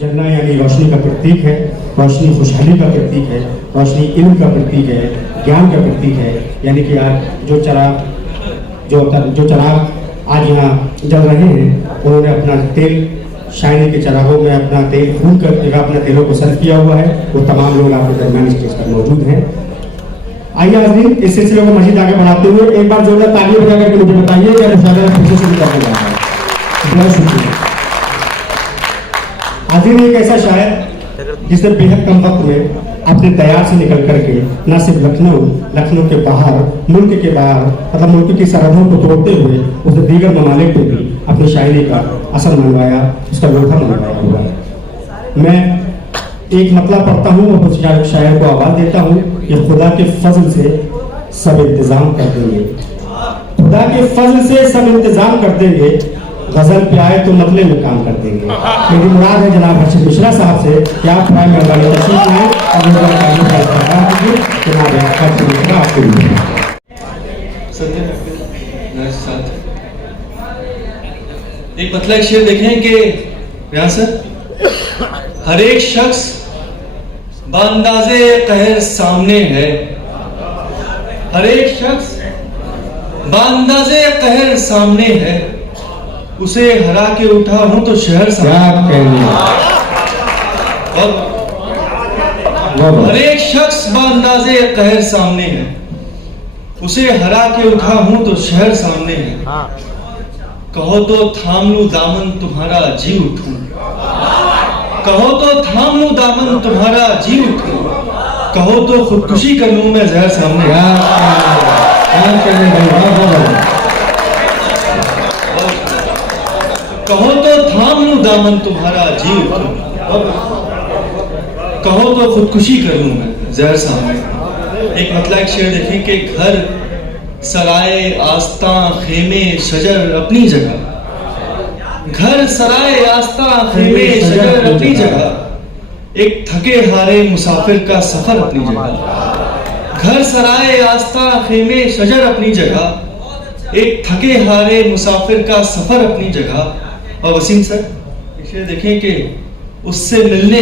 जन्ना यानी रोशनी का प्रतीक है, रोशनी खुशहाली का प्रतीक है, रोशनी इल्म का प्रतीक है, ज्ञान का प्रतीक है। यानी कि आज जो चराग आज यहाँ जल रहे हैं, उन्होंने अपना तेल शाइनी के चरागों में अपना तेल फूल कर जगह अपने तेलों को सर्व किया हुआ है। वो तमाम लोग आपके दरमियान स्टेज पर मौजूद हैं। आइए आदमी इस सिलसिले को मजीद आगे बढ़ाते हुए एक बार जोरदार तालियां बजा करके मुझे बताइए कि मुशावरा फिर से शुरू करने जा रहा है। बहुत शुक्रिया। आदिल एक ऐसा शायर जिसने बेहद कम वक्त में अपने तैयार से निकल करके न सिर्फ लखनऊ के बाहर, मुल्क के बाहर, मतलब मुल्क की सरहदों को तोड़ते हुए उसने दीगर ममालिक को भी अपनी शायरी का असर मनवाया, उसका लोहा मनवाया हुआ है। मैं एक मतलब पढ़ता हूँ और कुछ शायर को आवाज देता हूँ कि खुदा के फजल से सब इंतजाम कर देंगे, खुदा के फजल से सब इंतजाम कर देंगे, गजल पे आए तो मतले में काम कर देंगे। मेरी मुराद है जनाब हर्षद मिश्रा साहब से कि आप प्राइम मेहरबानी तशरीफ लाएं और जनाब हर्षद मिश्रा आपको एक मतलब शेर देखें कि यहाँ से हर एक शख्स बांदाज़े कहर सामने है, हर एक शख्स बांदाज़े कहर सामने है, उसे हरा के उठा हूं तो शहर हर एक शख्स बांदाज़े कहर सामने है, उसे हरा के उठा हूं तो शहर सामने है। कहो तो थाम लूं दामन तुम्हारा जी उठूं, कहो तो थाम लूं दामन तुम्हारा जी उठूं, कहो तो खुदकुशी कर लूं मैं जहर सामने। कहो तो थाम लूं दामन तुम्हारा जी उठूं, कहो तो खुदकुशी कर लूं मैं जहर सामने। एक मतलब एक शेर देखें कि घर सराय आस्ता खेमे शजर अपनी जगह, घर सराय आस्ता खेमे शजर अपनी जगह, एक थके हारे मुसाफिर का सफर अपनी जगह। घर सराय आस्ता खेमे शजर अपनी जगह, एक थके हारे मुसाफिर का सफर अपनी जगह। और वसीम सर इसे देखें कि उससे मिलने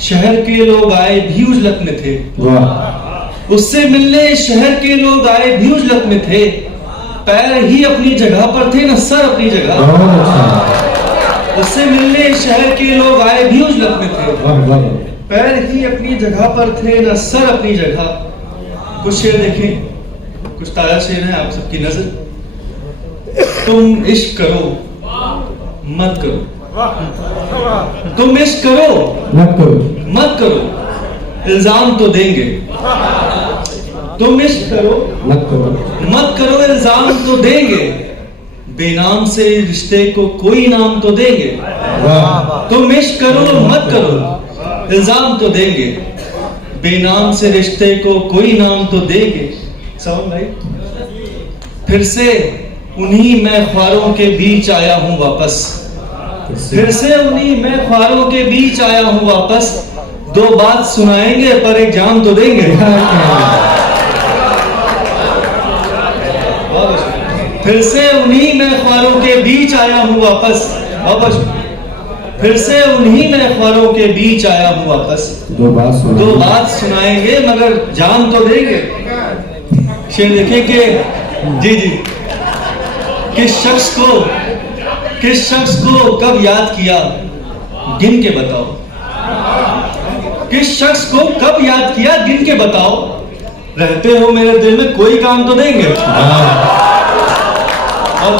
शहर के लोग आए भी उजलत में थे, उससे मिलने शहर के लोग आए भी उजलत में थे, पैर ही अपनी जगह पर थे न सर अपनी जगह। उससे मिलने शहर के लोग आए भी उजलत में थे, पैर ही अपनी जगह पर थे न सर अपनी जगह। कुछ शेर देखें, कुछ ताजा शेर है आप सबकी नजर। तुम इश्क करो मत करो, तुम इश्क करो मत करो, इल्जाम तो देंगे। तुम इश्क करो मत करो, इल्जाम तो देंगे, बेनाम से रिश्ते को कोई नाम तो देंगे। तुम इश्क करो मत करो, इल्जाम तो देंगे, बेनाम से रिश्ते को कोई नाम तो देंगे। साउंड भाई फिर से उन्हीं मैं ख्वारों के बीच आया हूं वापस, फिर से उन्हीं मैं ख्वारों के बीच आया हूं वापस, दो बात सुनाएंगे पर एक जाम तो देंगे। फिर से उन्हीं मैं ख्वारों के बीच आया हूं वापस, फिर से उन्हीं मैं ख्वारों के बीच आया हूं वापस, दो बात सुनाएंगे मगर जाम तो देंगे। शेर देखें कि जी जी किस शख्स को कब याद किया गिन के बताओ, किस शख्स को कब याद किया गिन के बताओ, रहते हो मेरे दिल में कोई काम तो देंगे। और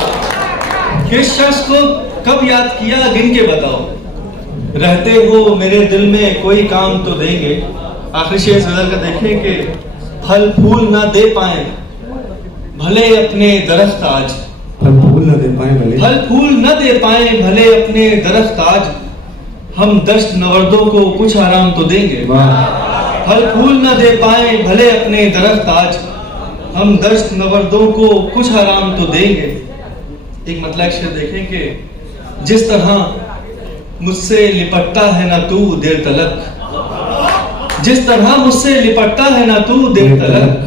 किस शख्स को कब याद किया गिन के बताओ, रहते हो मेरे दिल में कोई काम तो देंगे। आखिरी शेर गजल का देखें कि फल फूल ना दे पाए भले अपने दरख्त आज, फल फूल न दे पाए भले, फल फूल न दे पाए भले अपने दरख्त आज, हम दश्त नवर्दों को कुछ आराम तो देंगे। फल फूल न दे पाए भले अपने दरख्त आज, हम दश्त नवर्दों को कुछ आराम तो देंगे। एक मतलब शेर देखें कि जिस तरह मुझसे लिपटता है ना तू देर तलक, जिस तरह मुझसे लिपटता है ना तू देर तलक,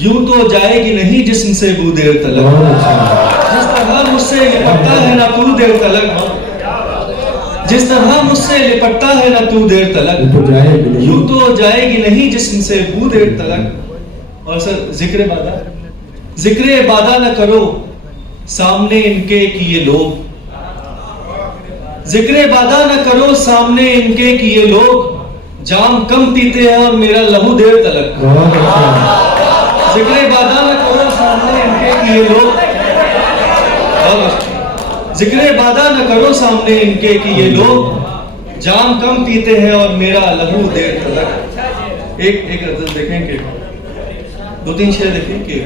यूं तो जाएगी नहीं जिस्म से बू देर तलक। जिस तरह मुझसे लिपटता है ना तू देर तलक, जिस तरह मुझसे लिपटता है ना तू देर तलक, तो जाएगी नहीं। यूं तो जाएगी नहीं जिससे बू देर तलक। और सर जिक्र बादा न करो सामने इनके कि ये लोग, जिक्र बादा न करो सामने इनके कि ये लोग जाम कम पीते हैं और मेरा लहू देर तलक। बहुत अच्छा। जिक्र बादा न करो सामने इनके कि ये लोग, जिक्र बादा न करो सामने इनके कि ये लोग जाम कम पीते हैं और मेरा लहू देर तलक। एक गजल देखें कि 2-3 शेर देखें कि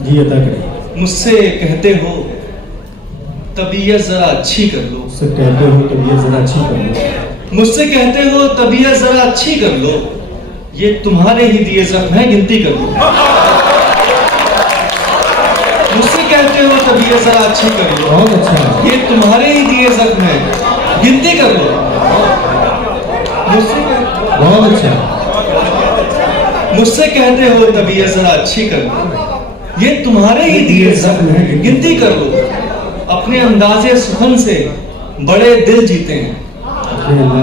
जी अदा करें। मुझसे कहते हो तबीयत जरा अच्छी कर लो, मुझसे कहते हो तबीयत जरा अच्छी कर लो, मुझसे कहते हो तबीयत जरा अच्छी कर लो, ये तुम्हारे ही दिए जख्म है गिनती कर लो। मुझसे कहते हो तबीयत जरा अच्छी कर लो, बहुत अच्छा। ये तुम्हारे ही दिए जख्म है गिनती कर लो। बहुत अच्छा। मुझसे कहते हो तबीयत जरा अच्छी कर लो, ये तुम्हारे ही दिए जख्म है गिनती कर लो। अपने अंदाजे सुखन से बड़े दिल जीते हैं,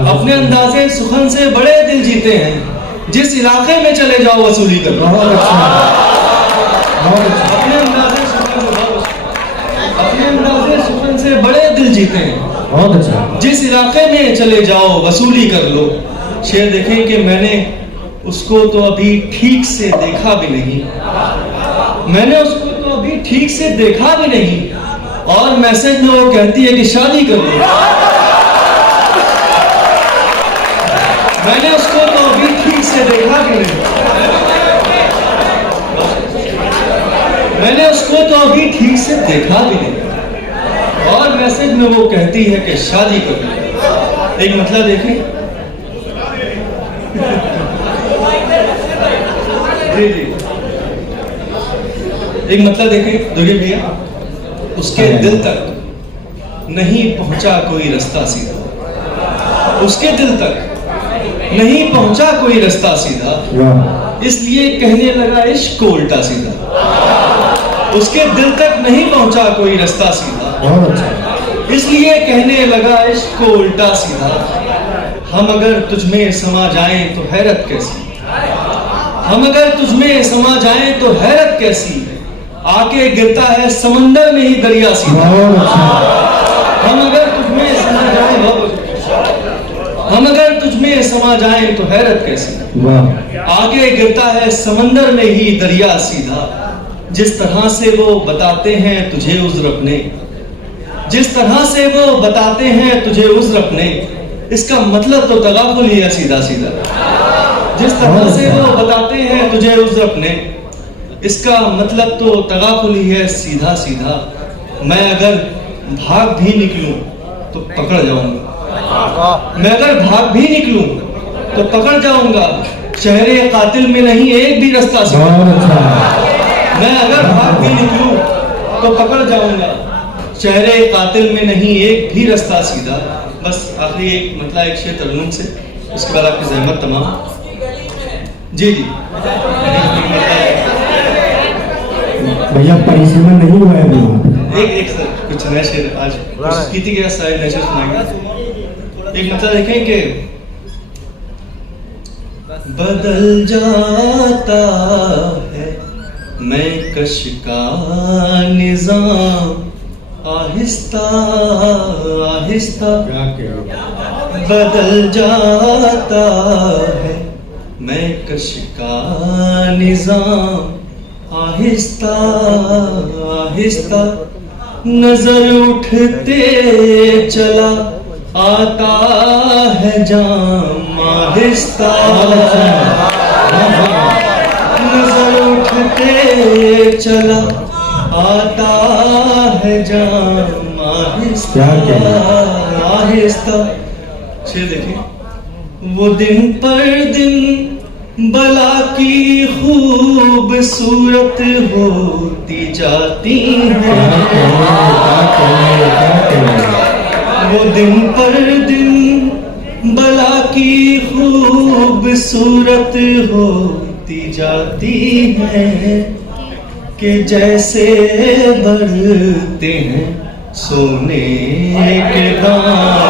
अपने अंदाजे सुखन से बड़े दिल जीते हैं, जिस इलाके में चले जाओ वसूली कर लो। बहुत अच्छा। बहुत अच्छा। अपने अंदाजे सुखन से बड़े दिल जीते हैं, बहुत अच्छा। जिस इलाके में चले जाओ वसूली कर लो। शेर देखें कि मैंने उसको तो अभी ठीक से देखा भी नहीं, मैंने उसको तो अभी ठीक से देखा भी नहीं, और मैसेज में वो कहती है कि शादी कर लो। मैंने उसको तो अभी ठीक से देखा भी नहीं, मैंने उसको तो अभी ठीक से देखा भी नहीं, और मैसेज में वो कहती है कि शादी कर लो। एक मतलब देखें जी जी, एक मतलब देखें दोगे भैया, उसके दिल तक नहीं पहुंचा कोई रास्ता सीधा, उसके दिल तक नहीं पहुंचा कोई रास्ता सीधा, इसलिए कहने लगा इश्क को उल्टा सीधा। उसके दिल तक नहीं पहुंचा कोई रास्ता सीधा, बहुत अच्छा। इसलिए कहने लगा इश्क को उल्टा सीधा। हम अगर तुझमें समा जाएं तो हैरत कैसी, हम अगर तुझमें समा जाएं तो हैरत कैसी, आके गिरता है समंदर में ही दरिया सीधा। हम अगर तुझमें समा जाएं, हम अगर तुझमें समा जाएं तो हैरत कैसी, आगे गिरता है समंदर में ही दरिया सीधा। जिस तरह से वो बताते हैं तुझे उज़्र अपने, जिस तरह से वो बताते हैं तुझे उज़्र अपने, इसका मतलब तो तगाफुल ही है सीधा सीधा। जिस तरह से वो बताते हैं तुझे उज़्र अपने, इसका मतलब तो तगाफुल ही है सीधा सीधा। मैं अगर भाग भी निकलूं तो पकड़ जाऊंगा, मैं अगर भाग भी निकलूं तो पकड़ जाऊंगा, चेहरे कातिल में नहीं एक भी रास्ता सीधा। मैं अगर भाग भी निकलूं तो पकड़ जाऊंगा, चेहरे कातिल में नहीं एक भी रास्ता सीधा। बस आखिरी एक मतलब एक शेर तरन्नुम से, उसके बाद आपकी ज़हमत तमाम। जी जी भैया परिसीमन नहीं हुआ है। एक सर कुछ नया शेर आज की थी क्या, शायद नया शेर सुनाएंगे। एक मतलब देखें कि बदल जाता है मैं कश का निजाम, आहिस्ता आहिस्ता बदल जाता है मैं कश का निजाम, आहिस्ता आहिस्ता नजर उठते चला आता है जाम, आहिस्ता नजर उठते चला आता है जाम, आहिस्ता आहिस्ता। शेर देखिए, वो दिन पर दिन बला की खूबसूरत होती जाती है, वो दिन पर दिन बला की खूबसूरत होती जाती है, कि जैसे बढ़ते हैं सोने के दाम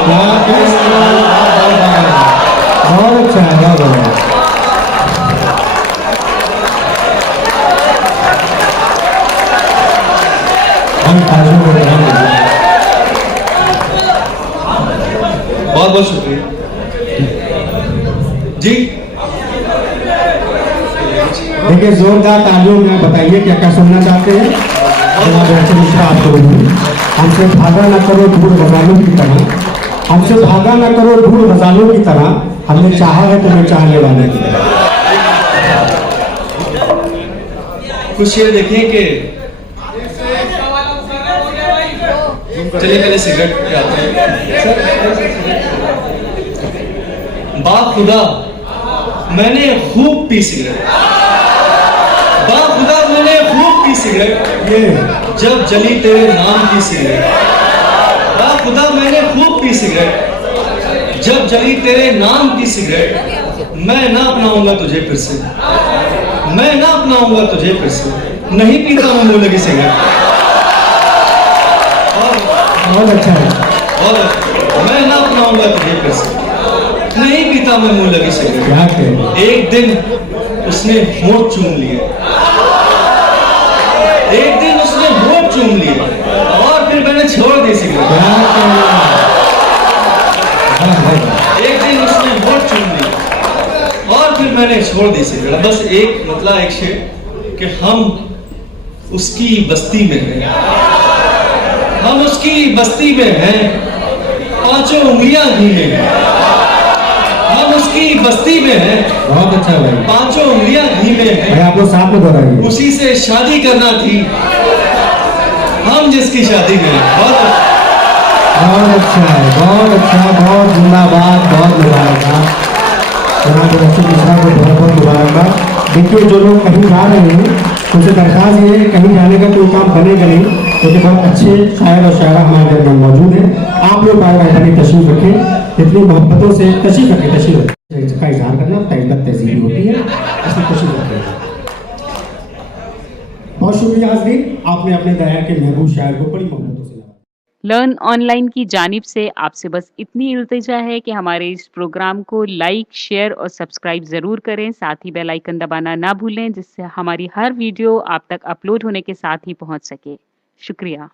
बहुत अच्छा है, बहुत बढ़िया। हम तालियों को ध्यान देंगे। बहुत बहुत शुक्रिया जी। देखिए जोरदार तालियों में बताइए क्या क्या सुनना चाहते हैं। जनाब हसन मिश्रा आपको बोलिए। हमसे भागा ना करो धूल गजालों की तरह, हमसे भागा ना करो धूल गजालों की तरह, हमने चाहा है तुम्हें चाहने वाले की तरह। कुछ शेर देखिए कि चलिए पहले सिगरेट पे आते हैं। बाखुदा मैंने खूब पी सिगरेट, बाखुदा मैंने खूब पी सिगरेट, ये जब जली तेरे नाम की सिगरेट। बाखुदा मैंने खूब पी सिगरेट, जब जली तेरे नाम की सिगरेट। मैं ना अपनाऊंगा तुझे फिर से, मैं ना अपनाऊंगा तुझे फिर से, नहीं पीता हूँ मुंह लगी सिगरेट। बहुत अच्छा है। और मैं ना अपनाऊंगा तुझे फिर से, नहीं पीता मैं मुंह लगी सिगरेट। क्या कहें? एक दिन उसने होंठ चूम लिए, एक दिन उसने होंठ चूम लिए और फिर मैंने छोड़ दी सिगरेट। क्या कहें? हाँ, हाँ, एक दिन उसने होंठ चूम लिए और फिर मैंने छोड़ दी सिगरेट। बस एक मतलब एक शेर कि हम उसकी बस्ती में हैं, हम उसकी बस्ती में हैं, पांचों उंगलियां घी में हैं। हम उसकी बस्ती में हैं, बहुत अच्छा भाई। पांचों उंगलियां घी में हैं। भाई आप लोग साथ में दोहराइए। उसी से शादी करना थी हम जिसकी शादी में हैं। बहुत अच्छा है, बहुत अच्छा, बहुत जिंदाबाद, बहुत मुबारकबाद। जनाब हसन मिश्रा को बहुत बहुत मुबारकबाद। देखिए जो लोग कहीं जा रहे हैं उनसे दरख्वास्त ये है कि कहीं जाने का कोई काम बनेगा नहीं, क्योंकि बहुत अच्छे शायर और शायरा हमारे दरमियान मौजूद हैं। आप लोग बाहर तशरीफ रखें, इतनी मोहब्बतों से तशरीफ रखें, तशरीफ रखें। इसका इजहार करना तहजीब तहजीबी होती है, इसलिए तशरीफ रखें। बहुत शुक्रिया हाज़रीन, आपने अपने दया के महबूब शायर को बड़ी मोहब्बतों से लर्न ऑनलाइन की जानिब से आपसे बस इतनी इल्तिजा है कि हमारे इस प्रोग्राम को लाइक, शेयर और सब्सक्राइब ज़रूर करें। साथ ही बेल आइकन दबाना ना भूलें, जिससे हमारी हर वीडियो आप तक अपलोड होने के साथ ही पहुंच सके। शुक्रिया।